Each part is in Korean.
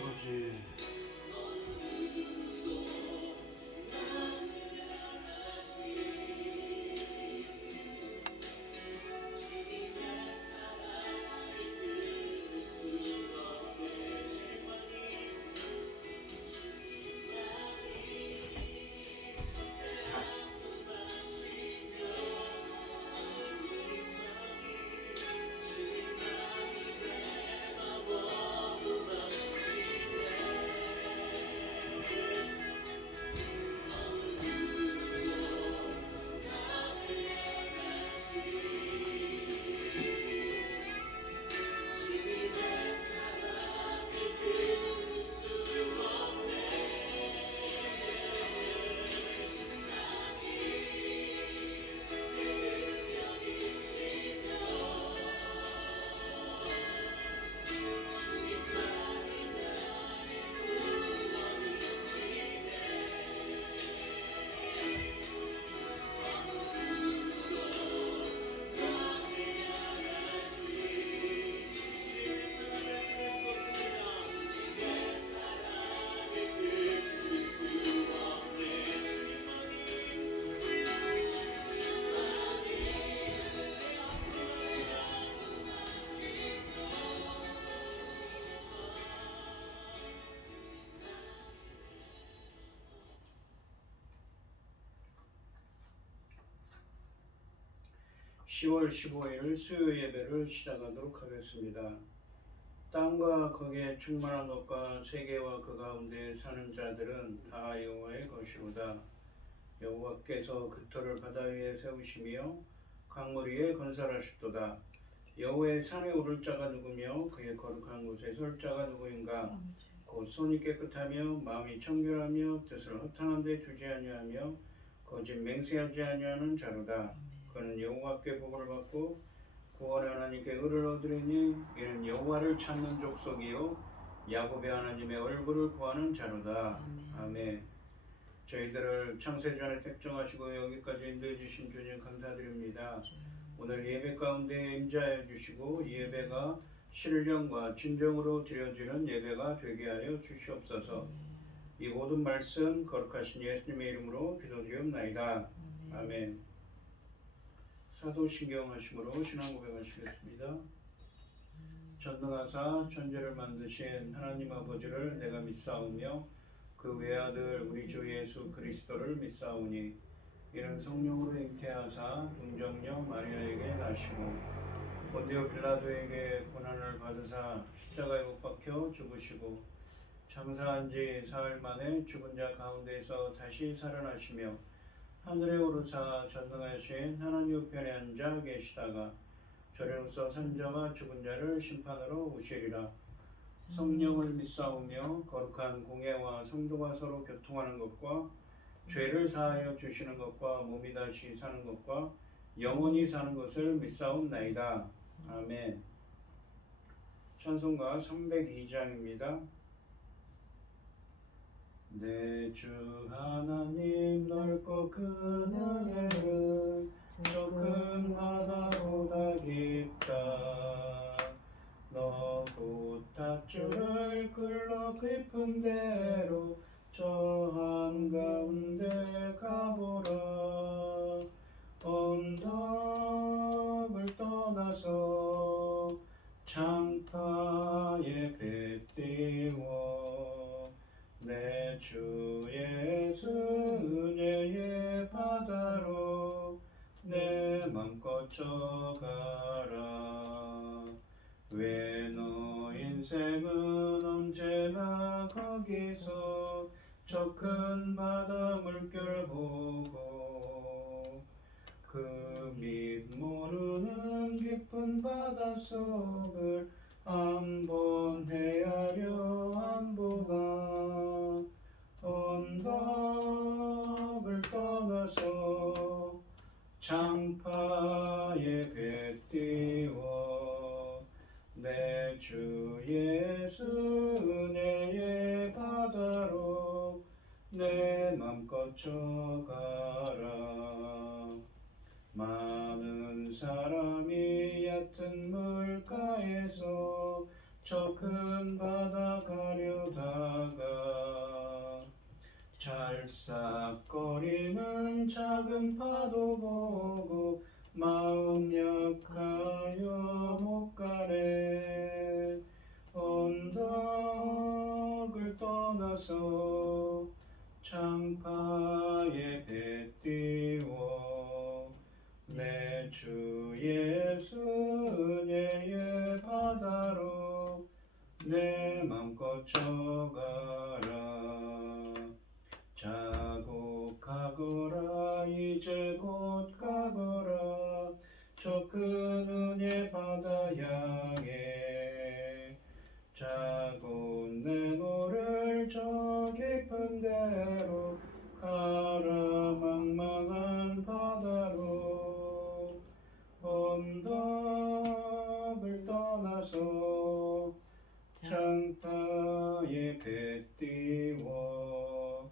아버지. 10월 15일 수요 예배를 시작하도록 하겠습니다. 땅과 거기에 충만한 것과 세계와 그 가운데 사는 자들은 다 여호와의 것이로다. 여호와께서 그 터를 바다 위에 세우시며 강물 위에 건설하셨도다. 여호와의 산에 오를 자가 누구며 그의 거룩한 곳에 설 자가 누구인가? 곧 손이 깨끗하며 마음이 청결하며 뜻을 허탄한 데 두지 아니하며 거짓 맹세하지 아니하는 자로다. 그는 여호와께 복을 받고 구원의 하나님께 의를 얻으리니 이는 여호와를 찾는 족속이요 야곱의 하나님의 얼굴을 구하는 자로다. 아멘. 저희들을 창세전에 택정하시고 여기까지 인도해 주신 주님 감사드립니다. 오늘 예배 가운데 임재하여 주시고 이 예배가 신령과 진정으로 드려지는 예배가 되게 하여 주시옵소서. 이 모든 말씀 거룩하신 예수님의 이름으로 기도드리옵나이다. 아멘. 사도신경 하심으로 신앙 고백하시겠습니다. 전능하사 천지를 만드신 하나님 아버지를 내가 믿사오며 그 외아들 우리 주 예수 그리스도를 믿사오니 이는 성령으로 잉태하사 동정녀 마리아에게 나시고 본디오 빌라도에게 고난을 받으사 십자가에 못 박혀 죽으시고 장사한 지 사흘 만에 죽은 자 가운데서 다시 살아나시며 하늘에 오르사 전능하신 하나님 우편에 앉아 계시다가 저리로서 산자와 죽은 자를 심판으로 오시리라. 성령을 믿사오며 거룩한 공예와 성도가 서로 교통하는 것과 죄를 사하여 주시는 것과 몸이 다시 사는 것과 영원히 사는 것을 믿사옵나이다. 아멘. 찬송가 302장입니다. 내 주 하나님 넓고 큰 은혜는 저 큰 바다보다 깊다. 너 부탁줄을 끌러 깊은 데로 저 한가운데 가보라. 언덕을 떠나서 창파에 배 띄워 내 주 예수 은혜의 바다로 내 맘껏 져가라. 왜 너 인생은 언제나 거기서 저 큰 바다 물결 보고 그 밑 모르는 깊은 바닷속을 한번 헤아려 안 보가. 언덕을 떠나서 창파에 배 띄워 내 주 예수 은혜의 바다로 내 맘껏 져가라. 많은 사람이 얕은 물가에서 저 큰 바다 가려다 들썩거리는 작은 파도 보고 마음 약하여 못 가네. 언덕을 떠나서 창파에 배 띄워 내 주 예수 은혜의 바다로 내 맘 걷혀가라. 자국하거라 이제 곧 가거라 저 큰 은혜 바다 향해. 자고 내노를 저 깊은 데로 가라 망망한 바다로. 언덕을 떠나서 창파에 배 띄워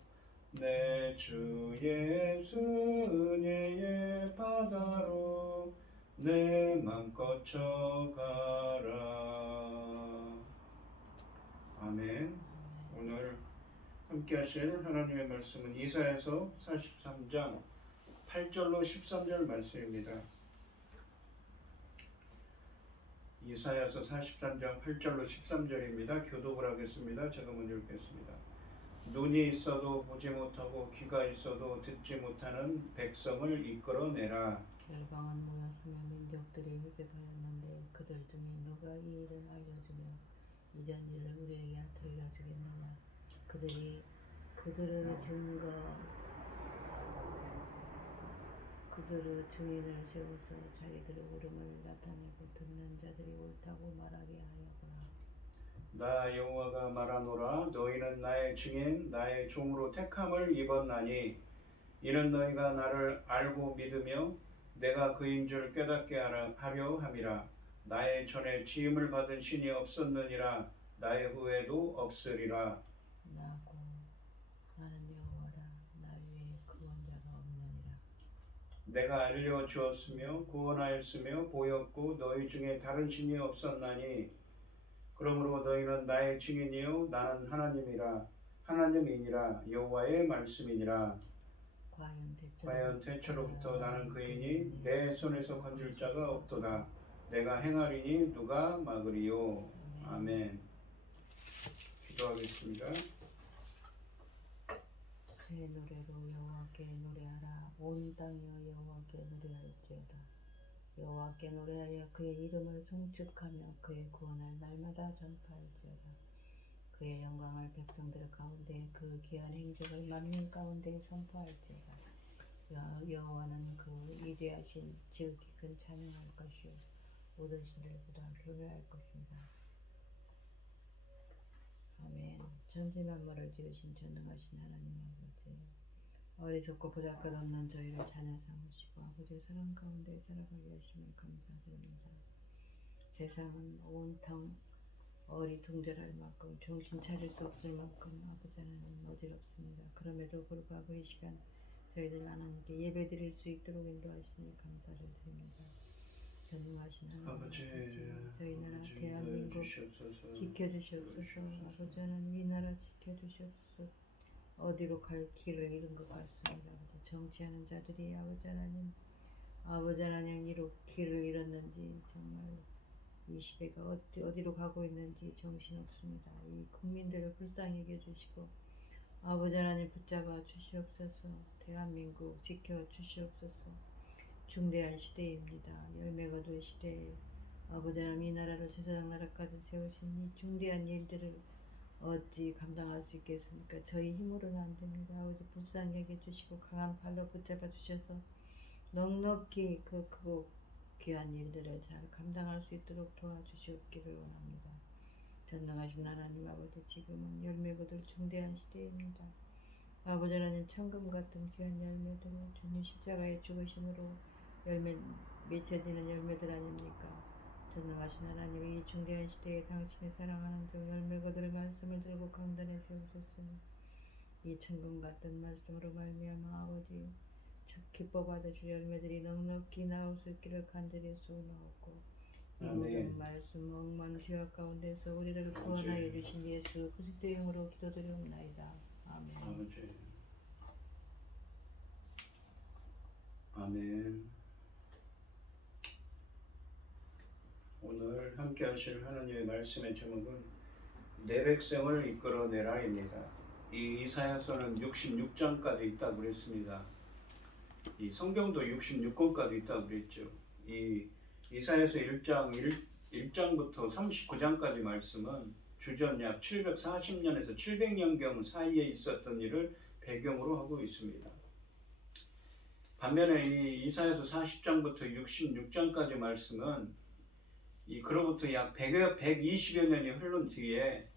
내 주 예수 은혜의 바다로 내 맘 걷혀가라. 아멘. 오늘 함께 하실 하나님의 말씀은 이사야서 43장 8절로 13절 말씀입니다. 이사야서 43장 8절로 13절입니다. 교독을 하겠습니다. 제가 먼저 읽겠습니다. 눈이 있어도 보지 못하고 귀가 있어도 듣지 못하는 백성을 이끌어내라. 열방은 모였으며 민족들이 회개하였는데 그들 중에 누가 이 일을 알려주며 이전 일을 우리에게 들려주겠느냐. 그들의 증인을 세워서 자기들의 옳음을 나타내고 듣는 자들이 옳다고 말하게 하여보라. 나 여호와가 말하노라. 너희는 나의 증인 나의 종으로 택함을 입었나니 이는 너희가 나를 알고 믿으며 내가 그인 줄 깨닫게 하려 함이라. 나의 전에 지음을 받은 신이 없었느니라. 나의 후에도 없으리라. 나고 나는 여호와라. 나 외에 구원자가 없느니라. 내가 알려주었으며 구원하였으며 보였고 너희 중에 다른 신이 없었나니 그러므로 너희는 나의 증인이요 나는 하나님이니라 여호와의 말씀이니라. 과연 대초로부터 나는 그이니 내 손에서 건질 자가 없도다. 내가 행하리니 누가 막으리요. 아멘. 기도하겠습니다. 새 노래로 여호와께 노래하라. 온 땅이여 여호와께 노래할지어다. 여호와께 노래하여 그의 이름을 송축하며 그의 구원을 날마다 전파할지어다. 그의 영광을 백성들 가운데 그 귀한 행적을 만민 가운데 선포할지어다. 여호와는 그 위대하신 지극히 큰 찬양할 것이요 모든 신들보다 교묘할 것입니다. 아멘. 천지 만물을 지으신 전능하신 하나님 아버지, 어리석고 보잘것없는 저희를 자녀 삼으시고 아버지의 사랑 가운데 살아가게 하심을 감사드립니다. 세상은 온통 어리둥절할 만큼 정신 차릴 수 없을 만큼 아버지 하나님 어지럽습니다. 그럼에도 불구하고 이 시간 저희들 하나님께 예배 드릴 수 있도록 인도하시니 감사를 드립니다. 전능하신 하나님 아버지, 저희 나라 대한민국 지켜주시옵소서. 아버지 하나님 이 나라 지켜주시옵소서. 어디로 갈 길을 잃은 것 같습니다. 아버지 정치하는 자들이 아버지 하나님 이로 길을 잃었는지 정말 이 시대가 어디로 가고 있는지 정신없습니다. 이 국민들을 불쌍히 여겨주시고 아버지 하나님 붙잡아 주시옵소서. 대한민국 지켜주시옵소서. 중대한 시대입니다. 열매가 될 시대에 아버지 하나님 이 나라를 제사장 나라까지 세우신 이 중대한 일들을 어찌 감당할 수 있겠습니까? 저희 힘으로는 안 됩니다. 아버지 불쌍히 여겨주시고 강한 팔로 붙잡아 주셔서 넉넉히 그 크고 귀한 일들을 잘 감당할 수 있도록 도와주시옵기를 원합니다. 전능하신 하나님 아버지, 지금은 열매 거둘 중대한 시대입니다. 아버지 하나님 천금 같은 귀한 열매들을 주님 십자가의 죽으심으로 열매 맺혀지는 열매들 아닙니까? 전능하신 하나님, 이 중대한 시대에 당신의 사랑하는 종 열매 거둘 말씀을 들고 강단에 세우셨으니 이 천금 같은 말씀으로 말미암아 아버지 기뻐 받으실 열매들이 넉넉히 나올 수 있기를 간절히 소원하옵고 이 모든 말씀 억만 죄악 가운데서 우리를 구원하여 주신 예수 그리스도의 이름으로 기도드리옵나이다. 아멘. 아버지, 아멘. 오늘 함께 하실 하나님의 말씀의 제목은 내 백성을 이끌어내라입니다. 이 이사야서는 66장까지 있다고 그랬습니다. 이 성경도 66권까지 있다고 그랬죠. 이 이사야서 1장부터 39장까지 말씀은 주전 약 740년에서 700년경 사이에 있었던 일을 배경으로 하고 있습니다. 반면에 이 이사야서 40장부터 66장까지 말씀은 그로부터 약 120여 년이 흐른 뒤에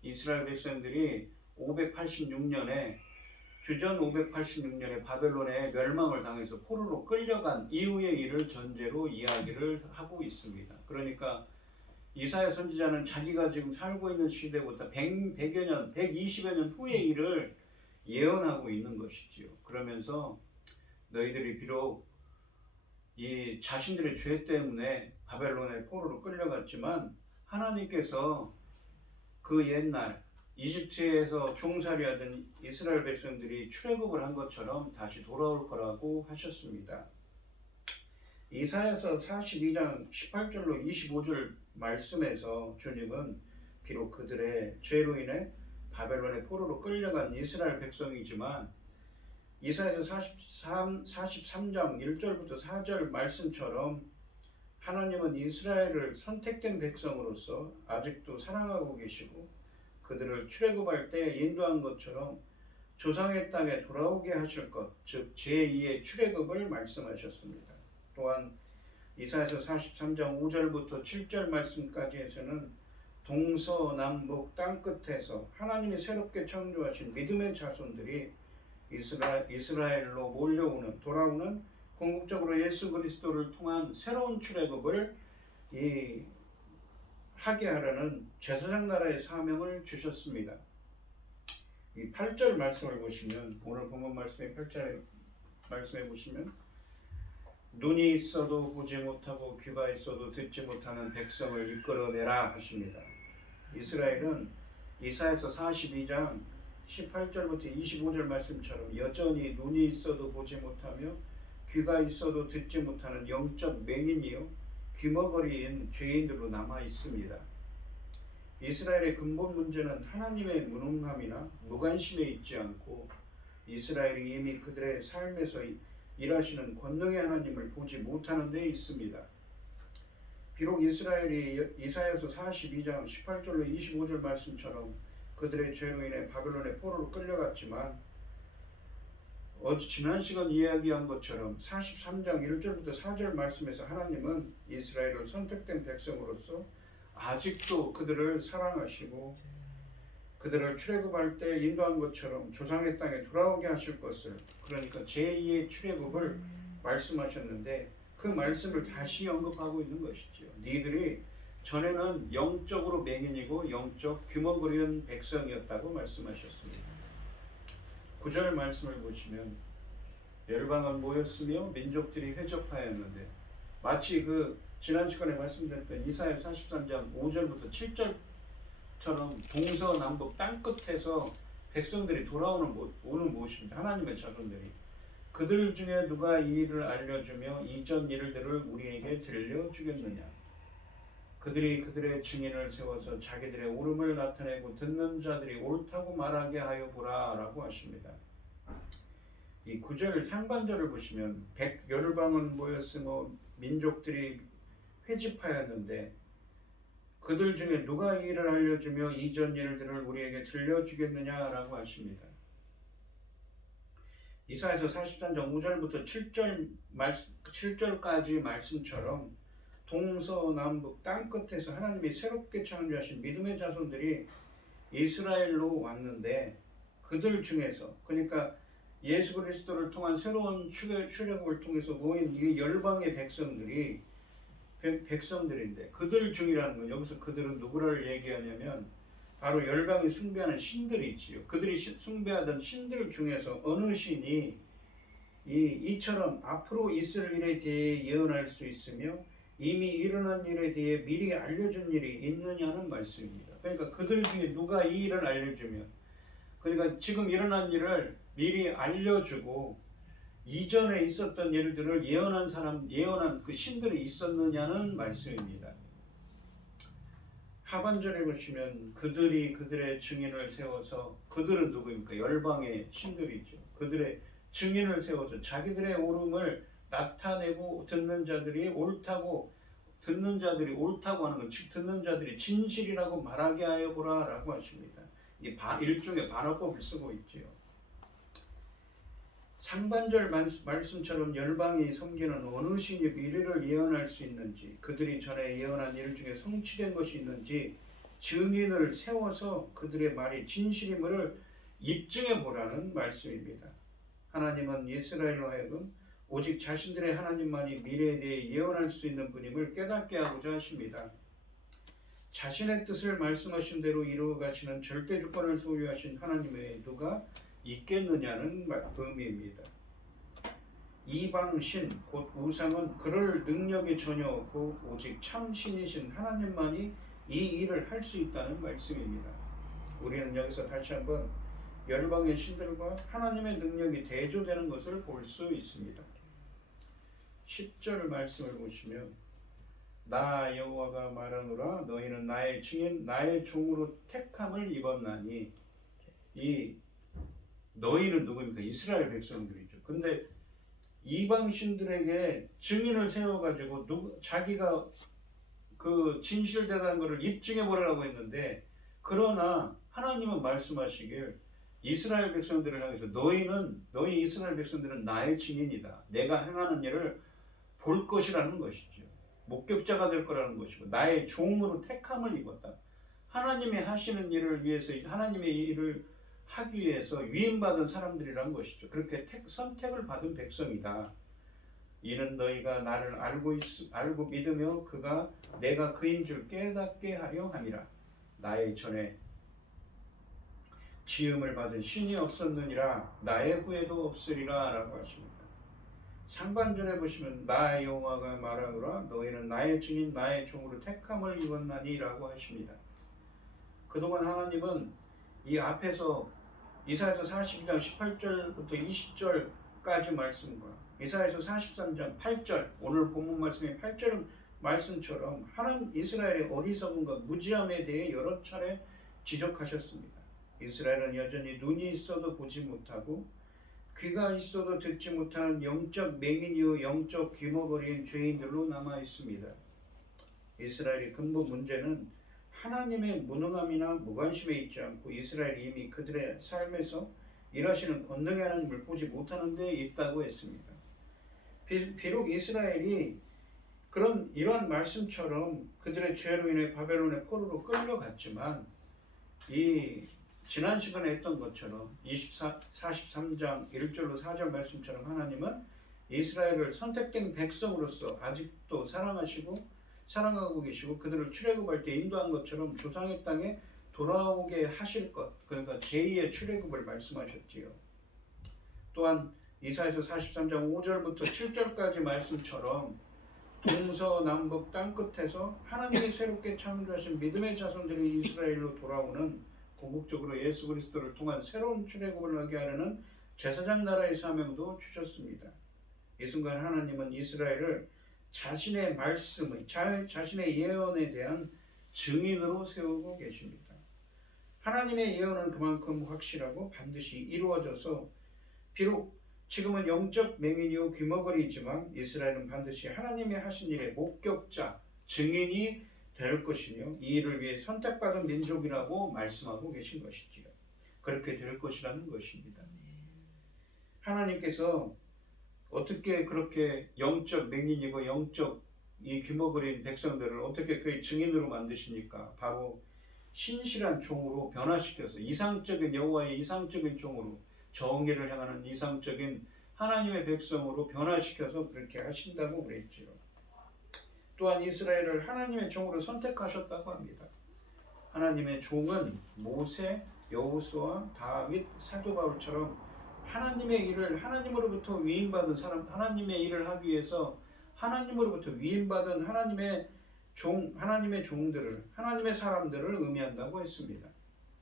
이스라엘 백성들이 586년에 주전 586년에 바벨론에 멸망을 당해서 포로로 끌려간 이후의 일을 전제로 이야기를 하고 있습니다. 그러니까 이사야 선지자는 자기가 지금 살고 있는 시대보다 100여 년, 120여 년 후의 일을 예언하고 있는 것이지요. 그러면서 너희들이 비록 이 자신들의 죄 때문에 바벨론의 포로로 끌려갔지만 하나님께서 그 옛날 이집트에서 종살이하던 이스라엘 백성들이 출애굽을 한 것처럼 다시 돌아올 거라고 하셨습니다. 이사야서 42장 18절로 25절 말씀에서 주님은 비록 그들의 죄로 인해 바벨론의 포로로 끌려간 이스라엘 백성이지만 이사야서 43장 1절부터 4절 말씀처럼 하나님은 이스라엘을 선택된 백성으로서 아직도 사랑하고 계시고 그들을 출애굽할 때 인도한 것처럼 조상의 땅에 돌아오게 하실 것, 즉 제2의 출애굽을 말씀하셨습니다. 또한 이사야서 43장 5절부터 7절 말씀까지에서는 동서남북 땅끝에서 하나님이 새롭게 창조하신 믿음의 자손들이 이스라엘로 돌아오는 궁극적으로 예수 그리스도를 통한 새로운 출애굽을 하게 하라는 제사장 나라의 사명을 주셨습니다. 이 8절 말씀을 보시면 오늘 본문 말씀의 8절 말씀에 보시면 눈이 있어도 보지 못하고 귀가 있어도 듣지 못하는 백성을 이끌어내라 하십니다. 이스라엘은 이사야서 42장 18절부터 25절 말씀처럼 여전히 눈이 있어도 보지 못하며 귀가 있어도 듣지 못하는 영적 맹인이요 귀머거리인 죄인들로 남아 있습니다. 이스라엘의 근본 문제는 하나님의 무능함이나 무관심에 있지 않고 이스라엘이 이미 그들의 삶에서 일하시는 권능의 하나님을 보지 못하는 데 있습니다. 비록 이스라엘이 이사야서 42장 18절로 25절 말씀처럼 그들의 죄로 인해 바벨론의 포로로 끌려갔지만 지난 시간 이야기한 것처럼 43장 1절부터 4절 말씀에서 하나님은 이스라엘을 선택된 백성으로서 아직도 그들을 사랑하시고 그들을 출애굽할 때 인도한 것처럼 조상의 땅에 돌아오게 하실 것을, 그러니까 제2의 출애굽을 말씀하셨는데 그 말씀을 다시 언급하고 있는 것이죠. 니들이 전에는 영적으로 맹인이고 영적 귀머거리는 백성이었다고 말씀하셨습니다. 9절 말씀을 보시면 열방은 모였으며 민족들이 회적하였는데 마치 지난 시간에 말씀드렸던 이사야 43장 5절부터 7절처럼 동서남북 땅끝에서 백성들이 오는 모습입니다. 하나님의 자손들이 그들 중에 누가 이 일을 알려주며 이전 일들을 우리에게 들려주겠느냐. 그들이 그들의 증인을 세워서 자기들의 옳음을 나타내고 듣는 자들이 옳다고 말하게 하여 보라 라고 하십니다. 이 9절 상반절을 보시면 열방은 모였으며 민족들이 회집하였는데 그들 중에 누가 이 일을 알려주며 이전 일들을 우리에게 들려주겠느냐라고 하십니다. 이사야서 43장 5절부터 7절까지 말씀처럼 동서남북 땅끝에서 하나님이 새롭게 창조하신 믿음의 자손들이 이스라엘로 왔는데 그들 중에서, 그러니까 예수 그리스도를 통한 새로운 출애굽을 통해서 모인 이 열방의 백성들인데 그들 중이라는 건 여기서 그들은 누구를 얘기하냐면 바로 열방이 숭배하는 신들이 있지요. 그들이 숭배하던 신들 중에서 어느 신이 이처럼 앞으로 있을 일에 대해 예언할 수 있으며 이미 일어난 일에 대해 미리 알려준 일이 있느냐는 말씀입니다. 그러니까 그들 중에 누가 이 일을 알려주면, 그러니까 지금 일어난 일을 미리 알려주고 이전에 있었던 일들을 예언한 그 신들이 있었느냐는 말씀입니다. 하반절에 보시면 그들이 그들의 증인을 세워서, 그들은 누구입니까? 열방의 신들이죠. 그들의 증인을 세워서 자기들의 옳음을 나타내고 듣는 자들이 옳다고 하는 것, 즉 듣는 자들이 진실이라고 말하게 하여 보라라고 하십니다. 이게 일종의 반어법을 쓰고 있지요. 상반절 말씀처럼 열방이 섬기는 어느 신이 미래를 예언할 수 있는지, 그들이 전에 예언한 일 중에 성취된 것이 있는지 증인을 세워서 그들의 말이 진실임을 입증해 보라는 말씀입니다. 하나님은 이스라엘로 하여금 오직 자신들의 하나님만이 미래에 대해 예언할 수 있는 분임을 깨닫게 하고자 하십니다. 자신의 뜻을 말씀하신 대로 이루어 가시는 절대 주권을 소유하신 하나님의 누가 있겠느냐는 의미입니다. 이방신 곧 우상은 그럴 능력이 전혀 없고 오직 참 신이신 하나님만이 이 일을 할 수 있다는 말씀입니다. 우리는 여기서 다시 한번 열방의 신들과 하나님의 능력이 대조되는 것을 볼 수 있습니다. 10절 말씀을 보시면 나 여호와가 말하노라 너희는 나의 증인 나의 종으로 택함을 입었나니, 이 너희는 누구입니까? 이스라엘 백성들이죠. 근데 이방 신들에게 증인을 세워가지고 자기가 그 진실되다는 것을 입증해 보라고 했는데, 그러나 하나님은 말씀하시길 이스라엘 백성들을 향해서 너희 이스라엘 백성들은 나의 증인이다. 내가 행하는 일을 볼 것이라는 것이죠. 목격자가 될 거라는 것이고 나의 종으로 택함을 입었다. 하나님이 하시는 일을 위해서, 하나님의 일을 하기 위해서 위임받은 사람들이란 것이죠. 그렇게 선택을 받은 백성이다. 이는 너희가 나를 알고 믿으며 그가 내가 그인 줄 깨닫게 하려 함이라. 나의 전에 지음을 받은 신이 없었느니라 나의 후에도 없으리라 라고 하십니다. 상반절에 보시면 나 여호와가 말하노라 너희는 나의 증인 나의 종으로 택함을 입었나니 라고 하십니다. 그동안 하나님은 이 앞에서 이사야서 42장 18절부터 20절까지 말씀과 이사야서 43장 8절, 오늘 본문 말씀의 8절 말씀처럼 하나님 이스라엘의 어리석음과 무지함에 대해 여러 차례 지적하셨습니다. 이스라엘은 여전히 눈이 있어도 보지 못하고 귀가 있어도 듣지 못하는 영적 맹인이요 영적 귀머거리인 죄인들로 남아 있습니다. 이스라엘의 근본 문제는 하나님의 무능함이나 무관심에 있지 않고 이스라엘이 이미 그들의 삶에서 일하시는 권능의 하나님을 보지 못하는 데 있다고 했습니다. 비록 이스라엘이 이러한 말씀처럼 그들의 죄로 인해 바벨론의 포로로 끌려갔지만, 이 지난 시간에 했던 것처럼 43장 1절로 4절 말씀처럼 하나님은 이스라엘을 선택된 백성으로서 아직도 사랑하고 계시고 그들을 출애굽할 때 인도한 것처럼 조상의 땅에 돌아오게 하실 것, 그러니까 제2의 출애굽을 말씀하셨지요. 또한 이사야서 43장 5절부터 7절까지 말씀처럼 동서남북 땅끝에서 하나님이 새롭게 창조하신 믿음의 자손들이 이스라엘로 돌아오는, 궁극적으로 예수 그리스도를 통한 새로운 출애굽을 하게 하려는 제사장 나라의 사명도 주셨습니다. 이 순간 하나님은 이스라엘을 자신의 말씀의 자신의 예언에 대한 증인으로 세우고 계십니다. 하나님의 예언은 그만큼 확실하고 반드시 이루어져서 비록 지금은 영적 맹인이요 귀머거리이지만 이스라엘은 반드시 하나님이 하신 일의 목격자, 증인이 될 것이며 이 일을 위해 선택받은 민족이라고 말씀하고 계신 것이지요. 그렇게 될 것이라는 것입니다. 하나님께서 어떻게 그렇게 영적 맹인이고 영적 이 귀머거린 백성들을 어떻게 그의 증인으로 만드십니까? 바로 신실한 종으로 변화시켜서 이상적인 여호와의 이상적인 종으로, 정의를 향하는 이상적인 하나님의 백성으로 변화시켜서 그렇게 하신다고 그랬지요. 또한 이스라엘을 하나님의 종으로 선택하셨다고 합니다. 하나님의 종은 모세, 여호수아, 다윗, 사도 바울처럼 하나님의 일을 하나님으로부터 위임받은 사람, 하나님의 일을 하기 위해서 하나님으로부터 위임받은 하나님의 종들을, 하나님의 사람들을 의미한다고 했습니다.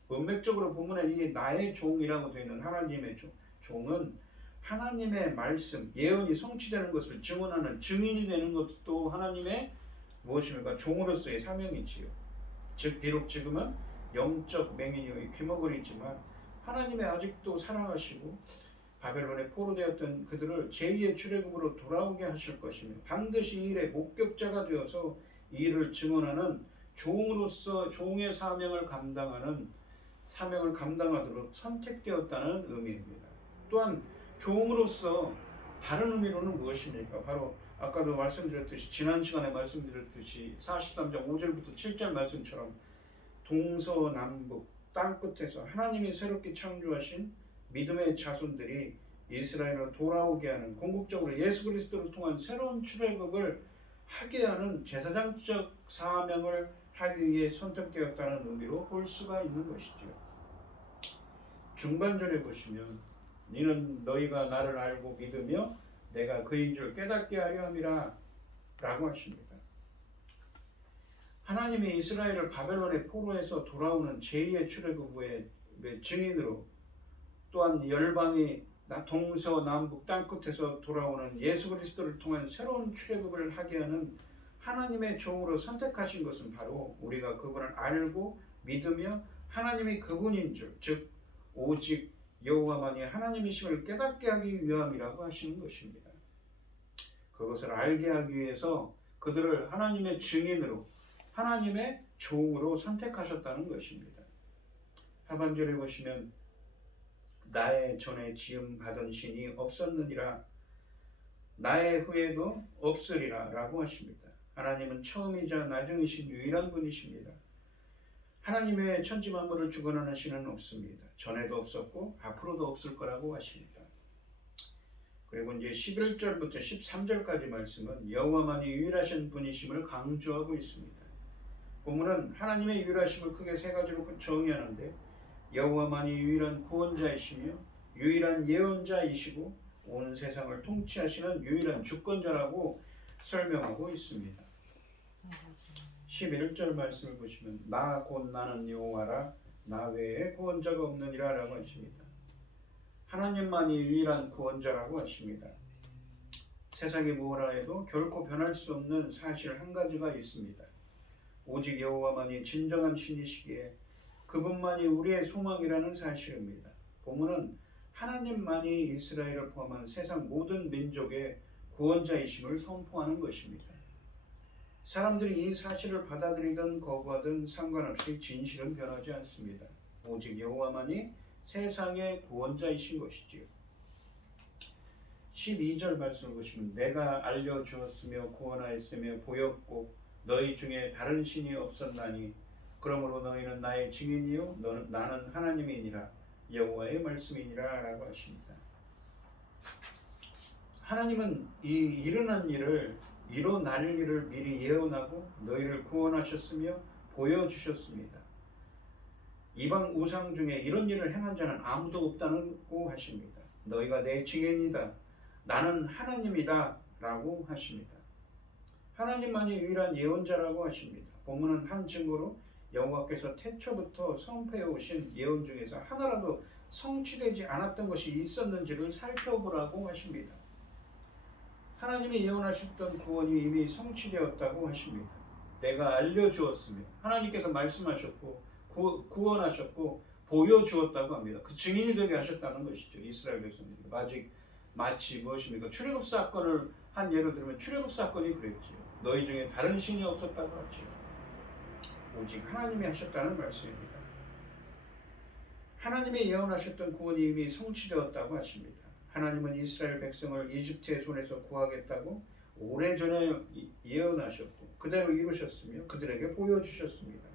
문맥적으로 보면 이 나의 종이라고 되어 있는 하나님의 종은 하나님의 말씀, 예언이 성취되는 것을 증언하는 증인이 되는 것도 하나님의 무엇입니까? 종으로서의 사명이지요. 즉 비록 지금은 영적 맹인이 귀머거리 있지만 하나님의 아직도 사랑하시고 바벨론에 포로되었던 그들을 제2의 출애굽으로 돌아오게 하실 것이며 반드시 이 일의 목격자가 되어서 이 일을 증언하는 종으로서 종의 사명을 감당하도록 선택되었다는 의미입니다. 또한 종으로서 다른 의미로는 무엇입니까? 바로 아까도 말씀드렸듯이 지난 시간에 말씀드렸듯이 43장 5절부터 7절 말씀처럼 동서남북 땅끝에서 하나님이 새롭게 창조하신 믿음의 자손들이 이스라엘로 돌아오게 하는 궁극적으로 예수 그리스도를 통한 새로운 출애굽을 하게 하는 제사장적 사명을 하기 위해 선택되었다는 의미로 볼 수가 있는 것이죠. 중반절에 보시면 너는 너희가 나를 알고 믿으며 내가 그인 줄 깨닫게 하려 함이라 라고 하십니다. 하나님이 이스라엘을 바벨론의 포로에서 돌아오는 제2의 출애굽의 증인으로 또한 열방이 동서남북 땅끝에서 돌아오는 예수 그리스도를 통한 새로운 출애굽을 하게 하는 하나님의 종으로 선택하신 것은 바로 우리가 그분을 알고 믿으며 하나님이 그분인 줄, 즉 오직 여호와만이 하나님이심을 깨닫게 하기 위함이라고 하시는 것입니다. 그것을 알게 하기 위해서 그들을 하나님의 증인으로 하나님의 종으로 선택하셨다는 것입니다. 하반절에 보시면 나의 전에 지음 받은 신이 없었느니라 나의 후에도 없으리라 라고 하십니다. 하나님은 처음이자 나중이신 유일한 분이십니다. 하나님의 천지 만물을 주관하는 신은 없습니다. 전에도 없었고 앞으로도 없을 거라고 하십니다. 그리고 이제 11절부터 13절까지 말씀은 여호와만이 유일하신 분이심을 강조하고 있습니다. 본문은 하나님의 유일하심을 크게 세 가지로 정의하는데 여호와만이 유일한 구원자이시며 유일한 예언자이시고 온 세상을 통치하시는 유일한 주권자라고 설명하고 있습니다. 11절 말씀을 보시면 나 곧 나는 여호와라 나 외에 구원자가 없느니라 라고 하십니다. 하나님만이 유일한 구원자라고 하십니다. 세상이 뭐라 해도 결코 변할 수 없는 사실 한 가지가 있습니다. 오직 여호와만이 진정한 신이시기에 그분만이 우리의 소망이라는 사실입니다. 본문은 하나님만이 이스라엘을 포함한 세상 모든 민족의 구원자이심을 선포하는 것입니다. 사람들이 이 사실을 받아들이든 거부하든 상관없이 진실은 변하지 않습니다. 오직 여호와만이 세상의 구원자이신 것이지요. 12절 말씀을 보시면 내가 알려주었으며 구원하였으며 보였고 너희 중에 다른 신이 없었나니 그러므로 너희는 나의 증인이요 나는 하나님이니라 여호와의 말씀이니라 라고 하십니다. 하나님은 이 일어날 일을 미리 예언하고 너희를 구원하셨으며 보여주셨습니다. 이방 우상 중에 이런 일을 행한 자는 아무도 없다고 하십니다. 너희가 내 증인이다. 나는 하나님이다 라고 하십니다. 하나님만이 유일한 예언자라고 하십니다. 본문은 한 증거로 여호와께서 태초부터 선포해 오신 예언 중에서 하나라도 성취되지 않았던 것이 있었는지를 살펴보라고 하십니다. 하나님이 예언하셨던 구원이 이미 성취되었다고 하십니다. 내가 알려주었으며 하나님께서 말씀하셨고 구원하셨고 보여주었다고 합니다. 그 증인이 되게 하셨다는 것이죠. 이스라엘 백성들이 마치 무엇입니까? 출애굽 사건을 한 예로 들면 출애굽 사건이 그랬지요. 너희 중에 다른 신이 없었다고 하지요. 오직 하나님이 하셨다는 말씀입니다. 하나님이 예언하셨던 구원이 이미 성취되었다고 하십니다. 하나님은 이스라엘 백성을 이집트의 손에서 구하겠다고 오래전에 예언하셨고 그대로 이루셨으며 그들에게 보여주셨습니다.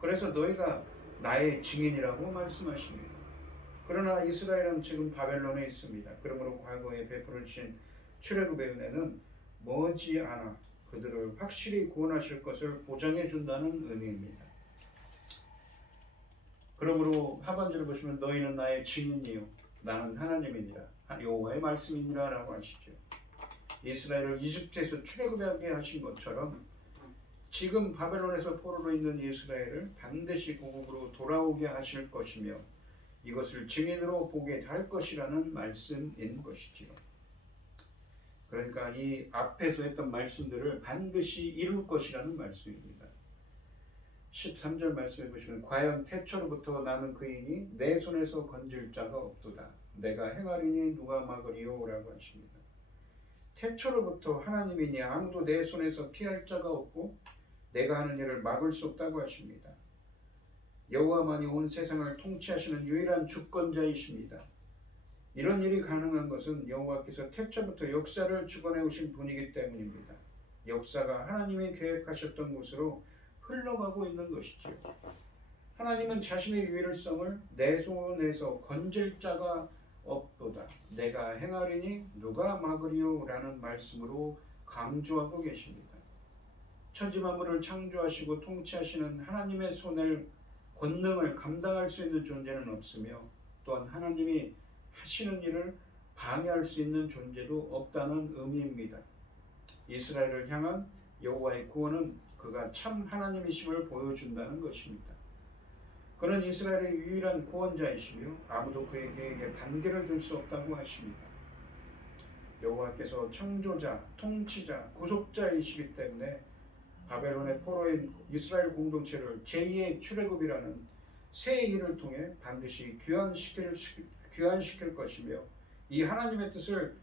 그래서 너희가 나의 증인이라고 말씀하십니다. 그러나 이스라엘은 지금 바벨론에 있습니다. 그러므로 과거에 베풀어 주신 출애굽의 은혜는 머지않아 그들을 확실히 구원하실 것을 보장해 준다는 의미입니다. 그러므로 하반절을 보시면 너희는 나의 증인이요 나는 하나님이니라 여호와의 말씀이니라 라고 하시죠. 이스라엘을 이집트에서 출애굽하게 하신 것처럼 지금 바벨론에서 포로로 있는 이스라엘을 반드시 고국으로 돌아오게 하실 것이며 이것을 증인으로 보게 할 것이라는 말씀인 것이지요. 그러니까 이 앞에서 했던 말씀들을 반드시 이룰 것이라는 말씀입니다. 13절 말씀해 보시면 과연 태초로부터 나는 그이니 내 손에서 건질 자가 없도다. 내가 행하리니 누가 막으리요? 라고 하십니다. 태초로부터 하나님이니 아무도 내 손에서 피할 자가 없고 내가 하는 일을 막을 수 없다고 하십니다. 여호와만이 온 세상을 통치하시는 유일한 주권자이십니다. 이런 일이 가능한 것은 여호와께서 태초부터 역사를 주관해 오신 분이기 때문입니다. 역사가 하나님이 계획하셨던 곳으로 흘러가고 있는 것이지요. 하나님은 자신의 유일성을 내 손에서 건질 자가 없도다. 내가 행하리니 누가 막으리요? 라는 말씀으로 강조하고 계십니다. 천지 만물을 창조하시고 통치하시는 하나님의 손을 권능을 감당할 수 있는 존재는 없으며 또한 하나님이 하시는 일을 방해할 수 있는 존재도 없다는 의미입니다. 이스라엘을 향한 여호와의 구원은 그가 참 하나님이심을 보여준다는 것입니다. 그는 이스라엘의 유일한 구원자이시며 아무도 그의 계획에 반기를 들 수 없다고 하십니다. 여호와께서 창조자, 통치자, 구속자이시기 때문에 바벨론의 포로인 이스라엘 공동체를 제2의 출애굽이라는 새 일을 통해 반드시 귀환시킬 것이며 이 하나님의 뜻을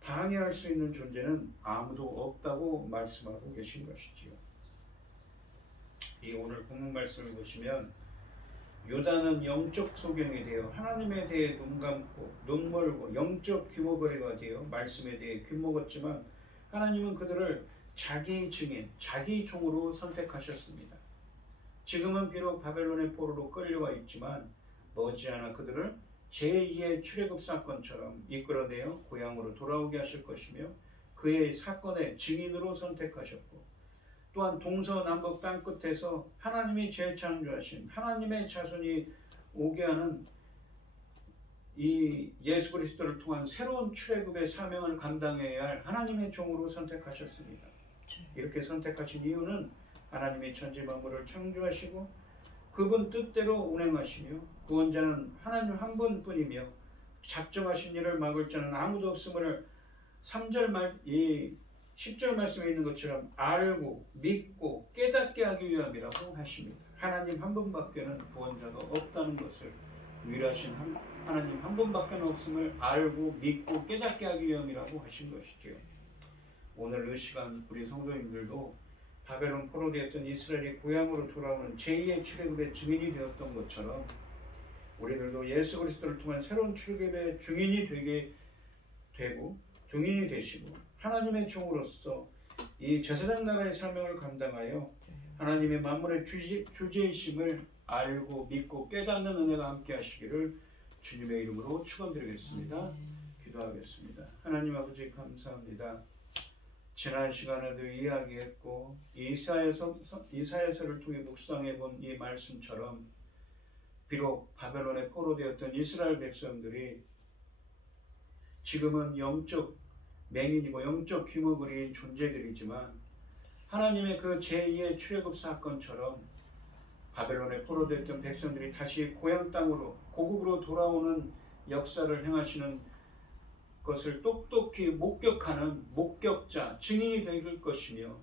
방해할 수 있는 존재는 아무도 없다고 말씀하고 계신 것이지요. 이 오늘 본문 말씀을 보시면 유다는 영적 소경이 되어 하나님에 대해 눈 감고 눈 멀고 영적 규모거리가 되어 말씀에 대해 귀먹었지만 하나님은 그들을 자기 증인, 자기 종으로 선택하셨습니다. 지금은 비록 바벨론의 포로로 끌려와 있지만 머지않아 그들을 제2의 출애굽 사건처럼 이끌어내어 고향으로 돌아오게 하실 것이며 그의 사건의 증인으로 선택하셨고 또한 동서남북 땅끝에서 하나님이 재창조하신 하나님의 자손이 오게 하는 이 예수 그리스도를 통한 새로운 출애굽의 사명을 감당해야 할 하나님의 종으로 선택하셨습니다. 이렇게 선택하신 이유는 하나님이 천지 만물을 창조하시고 그분 뜻대로 운행하시며 구원자는 하나님 한 분뿐이며 작정하신 일을 막을 자는 아무도 없음을 10절 말씀에 있는 것처럼 알고 믿고 깨닫게 하기 위함이라고 하십니다. 하나님 한 분밖에는 구원자가 없다는 것을 유일하신 하나님 한 분밖에 없음을 알고 믿고 깨닫게 하기 위함이라고 하신 것이지요. 오늘 이 시간 우리 성도님들도 바벨론 포로되었던 이스라엘이 고향으로 돌아오는 제2의 출애굽의 증인이 되었던 것처럼 우리들도 예수 그리스도를 통한 새로운 출애굽의 증인이 되게 되고 증인이 되시고 하나님의 종으로서 이 제사장 나라의 사명을 감당하여 하나님의 만물의 주제이심을 알고 믿고 깨닫는 은혜가 함께 하시기를 주님의 이름으로 축원드리겠습니다. 기도하겠습니다. 하나님 아버지 감사합니다. 지난 시간에도 이야기했고 이사야서를 통해 묵상해 본 이 말씀처럼 비록 바벨론에 포로되었던 이스라엘 백성들이 지금은 영적 맹인이고 영적 귀머거리인 존재들이지만 하나님의 그 제2의 출애굽 사건처럼 바벨론에 포로되었던 백성들이 다시 고향 땅으로 고국으로 돌아오는 역사를 행하시는 것을 똑똑히 목격하는 목격자, 증인이 될 것이며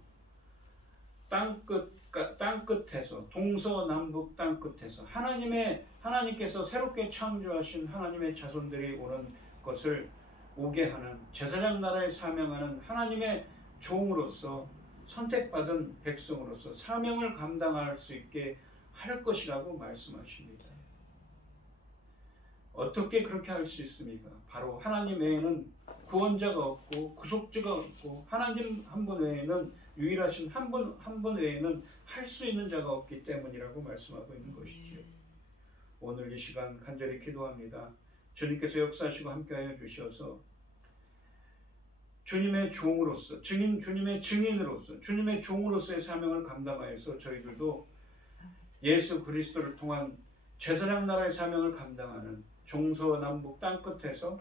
땅끝에서 동서남북 땅끝에서 하나님께서 새롭게 창조하신 하나님의 자손들이 오는 것을 오게 하는 제사장 나라에 사명하는 하나님의 종으로서 선택받은 백성으로서 사명을 감당할 수 있게 할 것이라고 말씀하십니다. 어떻게 그렇게 할 수 있습니까? 바로 하나님 외에는 구원자가 없고 구속주가 없고 하나님 한 분 외에는 유일하신 한 분 외에는 할 수 있는 자가 없기 때문이라고 말씀하고 있는 것이지요. 오늘 이 시간 간절히 기도합니다. 주님께서 역사하시고 함께하여 주셔서 주님의 종으로서 주님의 증인으로서 주님의 종으로서의 사명을 감당하여서 저희들도 예수 그리스도를 통한 제사장 나라의 사명을 감당하는 동서남북 땅끝에서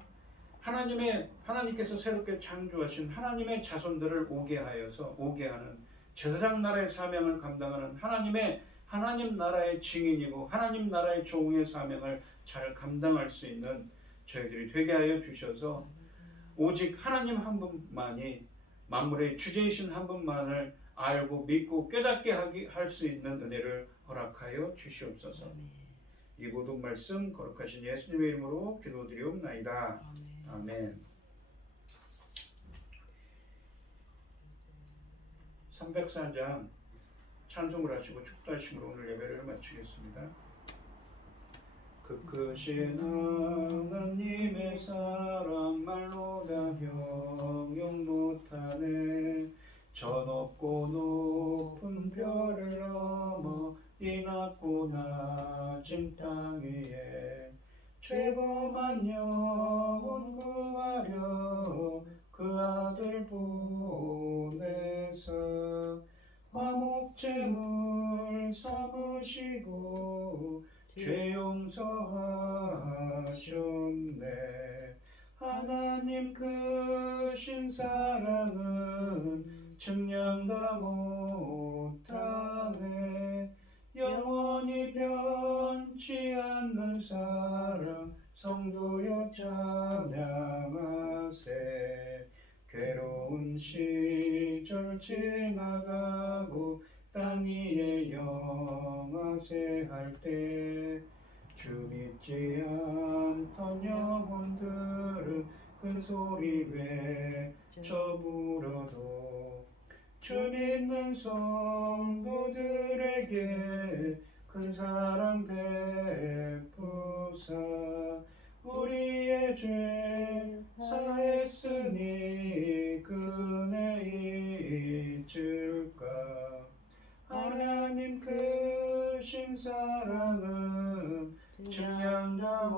하나님께서 새롭게 창조하신 하나님의 자손들을 오게 하는 제사장 나라의 사명을 감당하는 하나님의 하나님 나라의 증인이고 하나님 나라의 종의 사명을 잘 감당할 수 있는 저희들이 되게 하여 주셔서 오직 하나님 한 분만이 만물의 주제이신 한 분만을 알고 믿고 깨닫게 할 수 있는 은혜를 허락하여 주시옵소서. 아멘. 이 모든 말씀 거룩하신 예수님의 이름으로 기도드리옵나이다. 아멘. 아멘. 304장 찬송을 하시고 축도하심으로 오늘 예배를 마치겠습니다. 그 크신 하나님의 사랑 말로 다 형용 못하네. 저 높고 높은 별을 넘어 이 낮고 낮은 땅 위에 죄범한 영혼 구하려 그 아들 보내서 화목제물 삼으시고 죄 용서하셨네. 하나님 크신 사랑은 측량 다 못하네. 영원히 변치 않는 사랑 성도여 찬양하세. 괴로운 시절 지나가고 땅 위에 영화세 할 때 주 믿지 않던 영혼들은 큰 소리 외쳐 불어도 주 믿는 성도들에게 큰 사랑 베푸사 우리의 죄 사했으니 그네 잊을까. 하나님 크신 사랑은 측량 다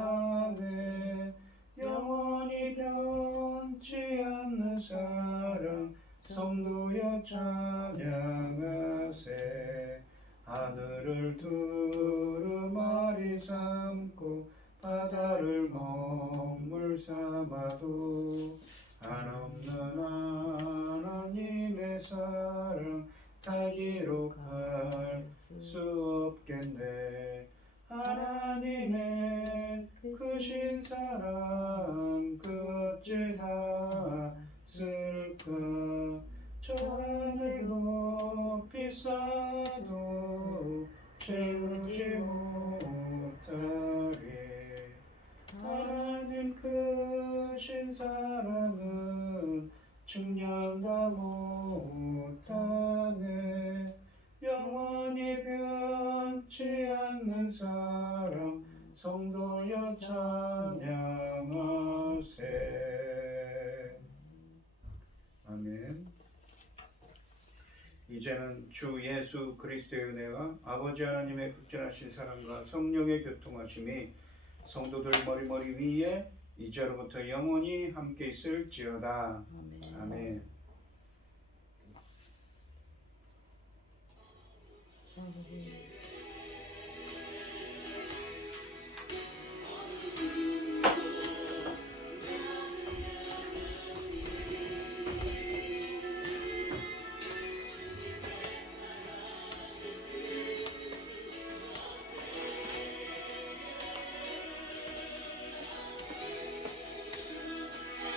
못하네. 영원히 변치 않는 사랑 성도여 찬양하세. 하늘을 두루마리 삼고 바다를 먹물 삼아도 한없는 하나님의 사랑 다 기록할 수 없겠네. 하나님의 크신 사랑 그 어찌 다 쓸까. 저 하늘 높이 쌓아도 채우지 못하리. 하나님 크신 사랑은 측량 다 못하네. 영원히 변치 않는 사랑 성도여 찬양하세. 아멘. 이제는 주 예수 그리스도의 은혜와 아버지 하나님의 극진하신 사랑과 성령의 교통하심이 성도들 머리 위에 이제로부터 영원히 함께 있을지어다. 아멘. 아멘.